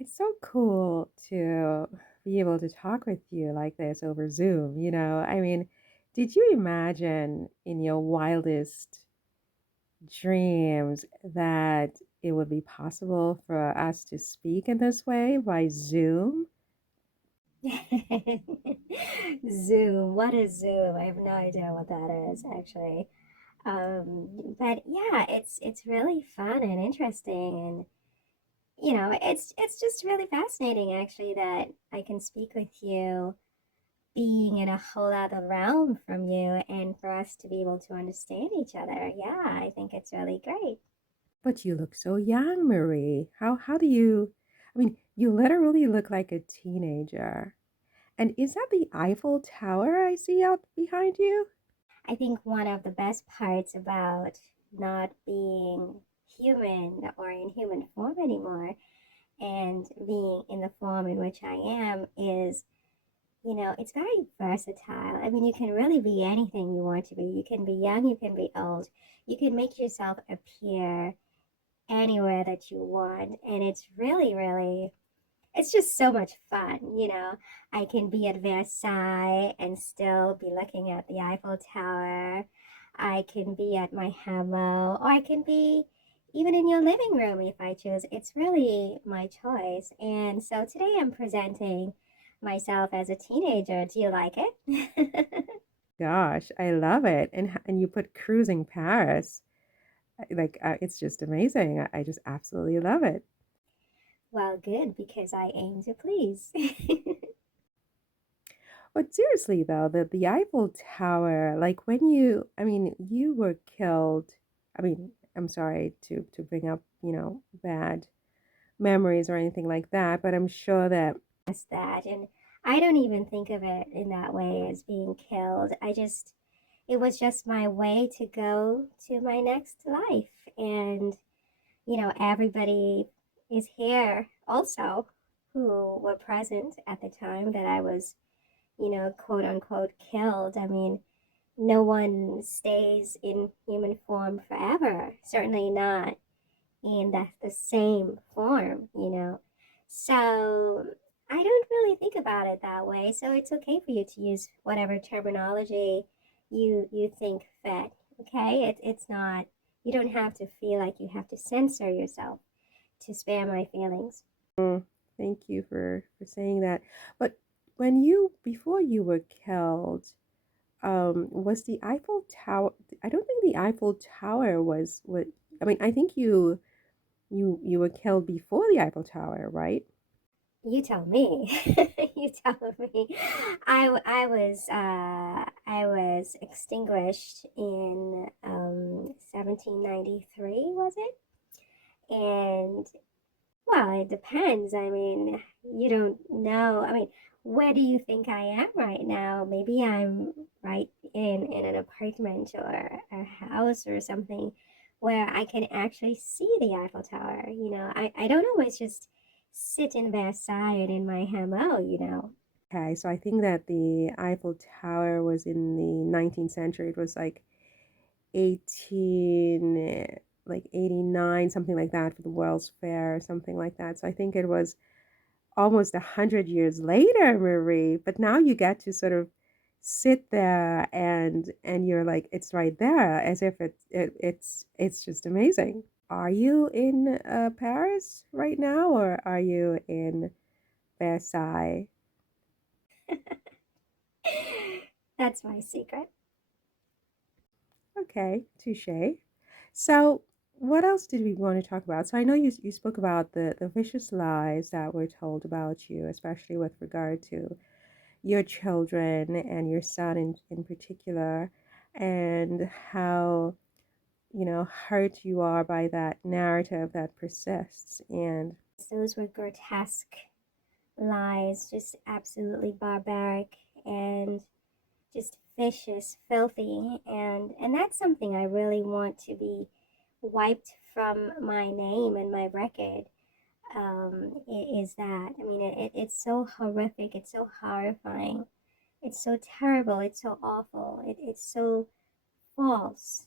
It's so cool to be able to talk with you like this over Zoom, you know? I mean, did you imagine in your wildest dreams that it would be possible for us to speak in this way by Zoom? Zoom, what is Zoom? I have no idea what that is actually. But yeah, it's really fun and interesting, and it's just really fascinating actually that I can speak with you, being in a whole other realm from you, and for us to be able to understand each other. Yeah, I think it's really great. But you look so young, Marie. How do you I mean, you literally look like a teenager. And is that the Eiffel Tower I see out behind you? I think one of the best parts about not being human or in human form anymore and being in the form in which I am is, it's very versatile. I mean, you can really be anything you want to be. You can be young, you can be old, you can make yourself appear anywhere that you want. And it's really, really, it's just so much fun. I can be at Versailles and still be looking at the Eiffel Tower. I can be at my hammow, or I can be even in your living room if I choose. It's really my choice. And so today I'm presenting myself as a teenager. Do you like it? Gosh, I love it. And you put cruising Paris. It's just amazing. I just absolutely love it. Well, good, because I aim to please. But seriously though, the Eiffel Tower, like I mean, you were killed. I mean, I'm sorry to bring up, bad memories or anything like that, but I'm sure that That. And I don't even think of it in that way as being killed. It was just my way to go to my next life. And, everybody is here also who were present at the time that I was, quote unquote, killed. I mean, no one stays in human form forever, certainly not in the same form. So I don't really think about it that way. So it's okay for you to use whatever terminology you think fit. Okay? It's not, you don't have to feel like you have to censor yourself to spare my feelings. mm, thank you for saying that. But when you before you were killed, was the Eiffel Tower I don't think the Eiffel Tower was what I mean, I think you were killed before the Eiffel Tower, right? You tell me. You tell me. I was extinguished in 1793, was it? And well, it depends. I mean, you don't know. I mean, where do you think I am right now? Maybe I'm right in an apartment or a house or something where I can actually see the Eiffel Tower. I don't always just sit in Versailles and in my hammow. Okay, so I think that the Eiffel Tower was in the 19th century. It was like 89, something like that for the World's Fair or something like that. So I think it was almost 100 years later, Marie. But now you get to sort of sit there and you're like it's right there as if it's just amazing. Are you in Paris right now or are you in Versailles? That's my secret. Okay, touche. So, what else did we want to talk about? So, I know you spoke about the vicious lies that were told about you, especially with regard to your children and your son in particular, and how, hurt you are by that narrative that persists. And Those were grotesque lies, just absolutely barbaric and just vicious, filthy, and that's something I really want to be wiped from my name and my record. Is that I mean, it's so horrific, it's so horrifying, it's so terrible, it's so awful, it's so false,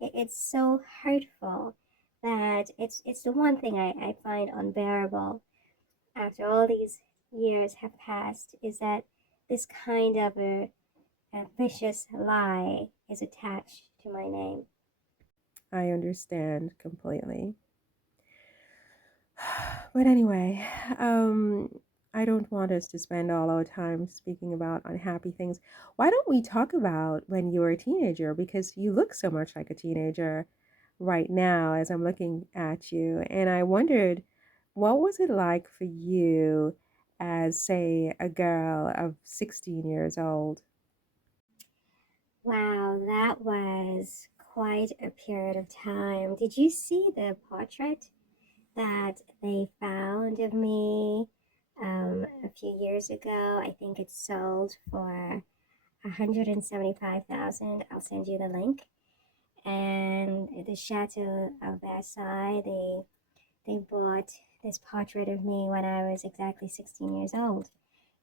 it's so hurtful that it's the one thing I find unbearable. after all these years have passed is that this kind of a vicious lie is attached to my name. I understand completely. But anyway, um, I don't want us to spend all our time speaking about unhappy things. Why don't we talk about when you were a teenager? Because you look so much like a teenager right now as I'm looking at you. And I wondered, what was it like for you as, say, a girl of 16 years old? Wow, that was quite a period of time. Did you see the portrait that they found of me a few years ago? I think it sold for 175,000. I'll send you the link. And the Chateau of Versailles, they bought this portrait of me when I was exactly 16 years old.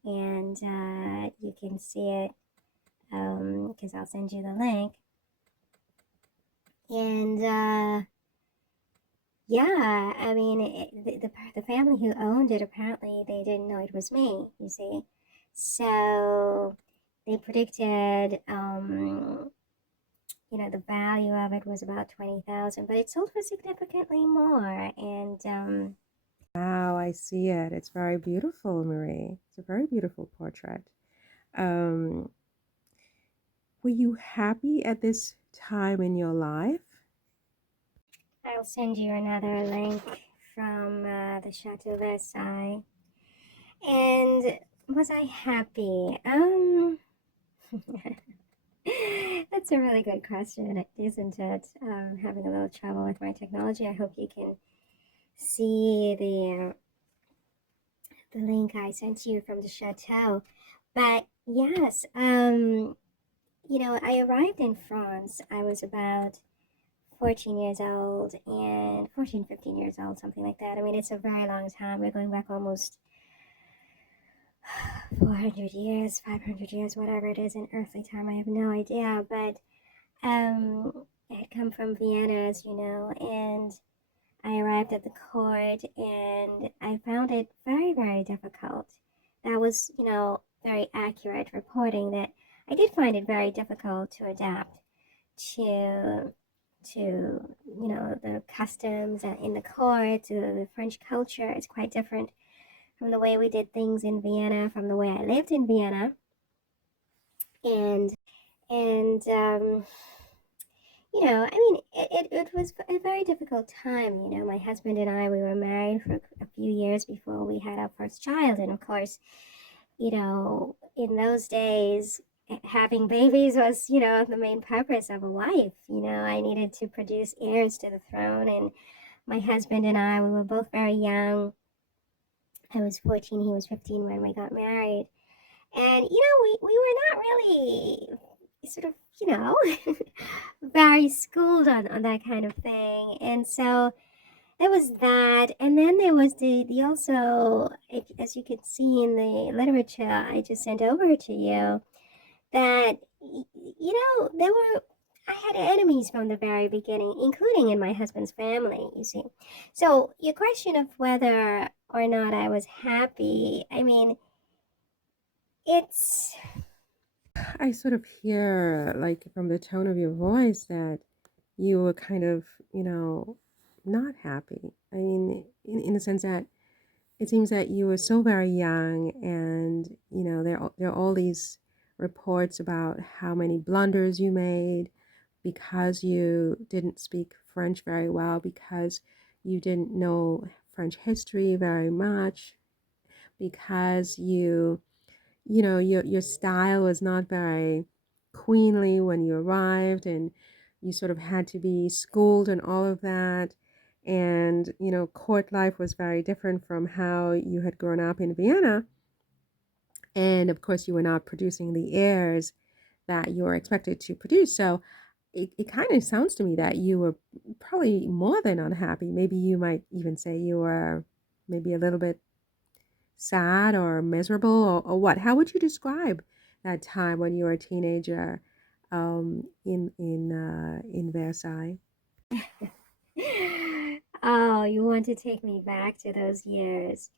And you can see it because I'll send you the link. And yeah, I mean, the family who owned it, apparently they didn't know it was me, you see. So they predicted, the value of it was about 20,000, but it sold for significantly more. And Wow, I see it. It's very beautiful, Marie. It's a very beautiful portrait. Um, were you happy at this time in your life? I'll send you another link from the Chateau Versailles. And was I happy? That's a really good question, isn't it? Having a little trouble with my technology. I hope you can see the link I sent you from the chateau. But yes, I arrived in France. I was about 14 years old and 14, 15 years old, something like that. I mean, it's a very long time. We're going back almost 400 years, 500 years, whatever it is in earthly time. I have no idea. But I had come from Vienna, as you know, and I arrived at the court and I found it very, very difficult. That was, very accurate reporting that I did find it very difficult to adapt to the customs in the court, to the French culture. It's quite different from the way we did things in Vienna, from the way I lived in Vienna. And I mean, it was a very difficult time. My husband and I, we were married for a few years before we had our first child. And of course, in those days, having babies was, the main purpose of a wife. I needed to produce heirs to the throne. And my husband and I, we were both very young. I was 14, he was 15 when we got married. And, we were not really sort of, very schooled on that kind of thing. And so there was that. And then there was the also, as you can see in the literature I just sent over to you, that, there were, I had enemies from the very beginning, including in my husband's family, you see. So your question of whether or not I was happy, I mean, it's I sort of hear, like, from the tone of your voice that you were kind of, not happy. I mean, in the sense that it seems that you were so very young, and, there are all these reports about how many blunders you made because you didn't speak French very well, because you didn't know French history very much, because your style was not very queenly when you arrived, and you sort of had to be schooled and all of that. And court life was very different from how you had grown up in Vienna. And of course, you were not producing the heirs that you were expected to produce. So it kind of sounds to me that you were probably more than unhappy. Maybe you might even say you were maybe a little bit sad or miserable, or what? How would you describe that time when you were a teenager in Versailles? oh, you want to take me back to those years.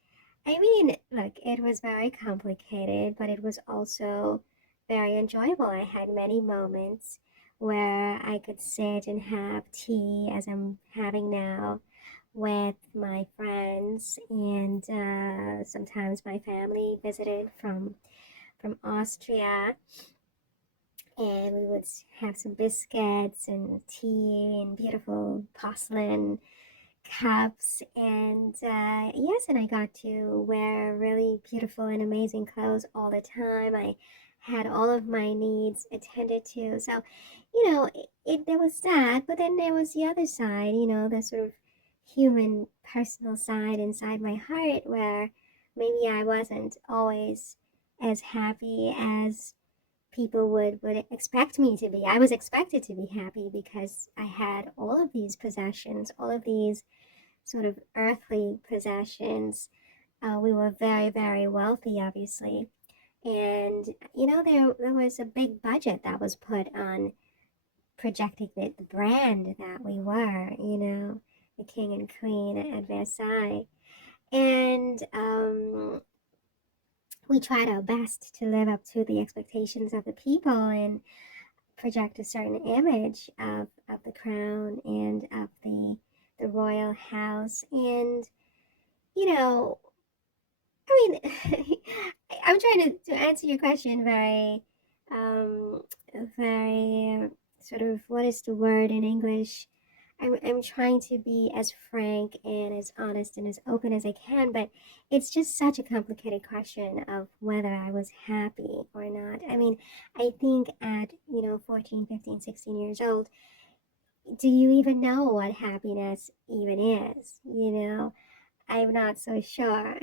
I mean, look, it was very complicated, but it was also very enjoyable. I had many moments where I could sit and have tea as I'm having now with my friends, and sometimes my family visited from Austria, and we would have some biscuits and tea and beautiful porcelain cups. And yes, and I got to wear really beautiful and amazing clothes all the time. I had all of my needs attended to. So, there was that, but then there was the other side, the sort of human personal side inside my heart where maybe I wasn't always as happy as people would expect me to be. I was expected to be happy because I had all of these possessions, all of these sort of earthly possessions. We were very, very wealthy, obviously. And, there was a big budget that was put on projecting the brand that we were, the king and queen at Versailles. And we tried our best to live up to the expectations of the people and project a certain image of the crown and of the royal house. And, you know, I mean, I'm trying to answer your question um, very sort of what is the word in English? I'm trying to be as frank and as honest and as open as I can, but it's just such a complicated question of whether I was happy or not. I mean, I think at, 14, 15, 16 years old, do you even know what happiness even is? I'm not so sure.